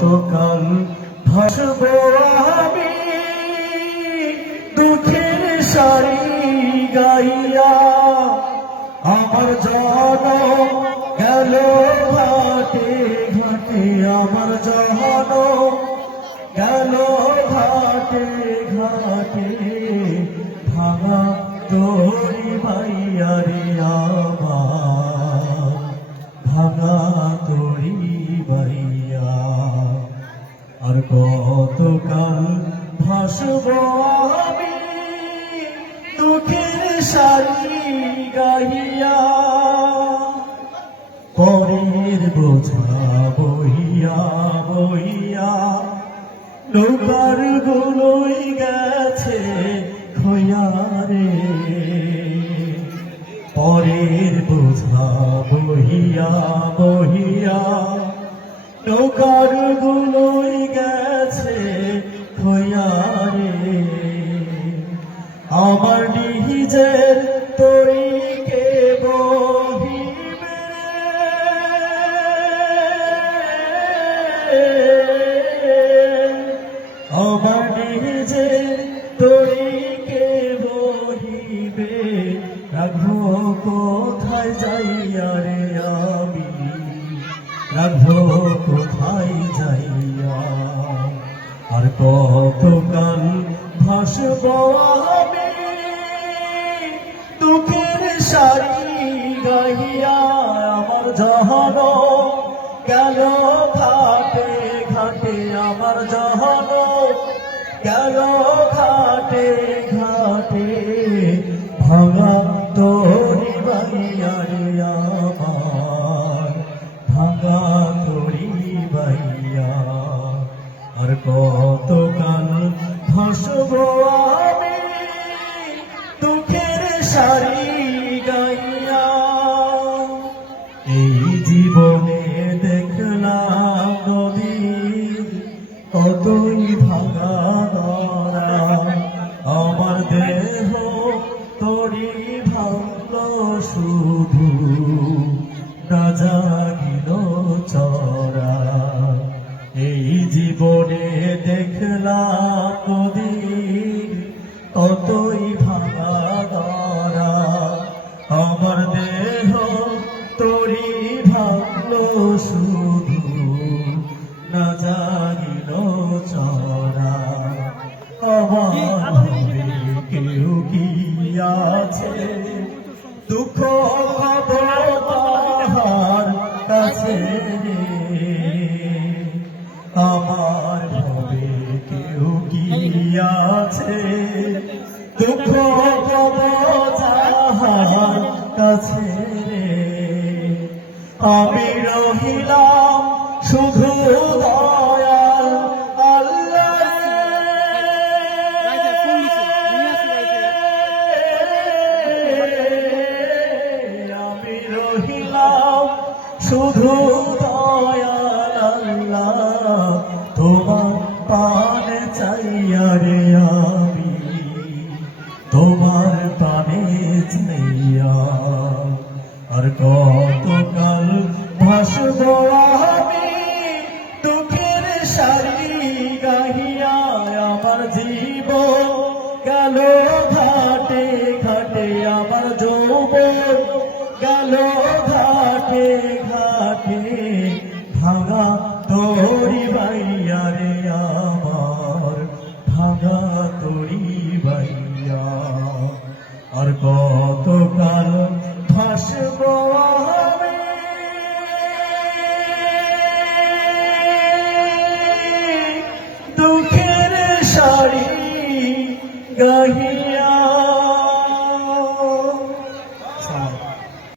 কতকাল ভাসব আমি দুঃখের সারি গাইয়া। আমার জন গেল ঘাটে ঘাটে আমার জন গেল ঘাটে ঘাটে। কতকাল ভাসব আমি? দুঃখের সারি গাইয়া পরের বোঝা বইয়া বইয়া নৌকার গুলোই গেছে খয়ারে পরের বোঝা বহিয়া বহিয়া নৌকার গুলোই আমার নিজের তরিকে বহিবে। আমার নিজের তরিকে বহিবে। রাঘব কোথায় যাইয়া রে আমি? রাঘব কোথায় যাইয়া আর কতকাল ভাসব দুঃখের সারি গাইয়া আমার জহন গেল ঘাটে ঘাটে আমার জহন গেল ঘাটে ঘাটে। ভাঙা তোরি বাইয়া রে আমার, ভাঙা তোরি বাইয়া। আর কতকাল ভাসব আমি দুঃখের সারি দেহ তরি ভাঙল শুধু না আছে। দুঃখ তাহার কাছে আমার হবে কেউ কি আছে? দুঃখ তাহার কাছে আমি রহিলাম শুধু শুধু দয়াল আল্লাহ তোমার পানে চাইয়া রে আমি তোমার পানে চাইয়া আর কতকাল ভাসব আমি দুঃখের সারি গাহিয়া আমার জীব গেল ঘাটে ঘাটে আমার যৌব গেল ঘাটে। ভাঙা তোরি বাইয়া রে আমার, ভাঙা তোরি বাইয়া আর কতকাল ভাসব আমি। দুঃখের সারি গাহিয়া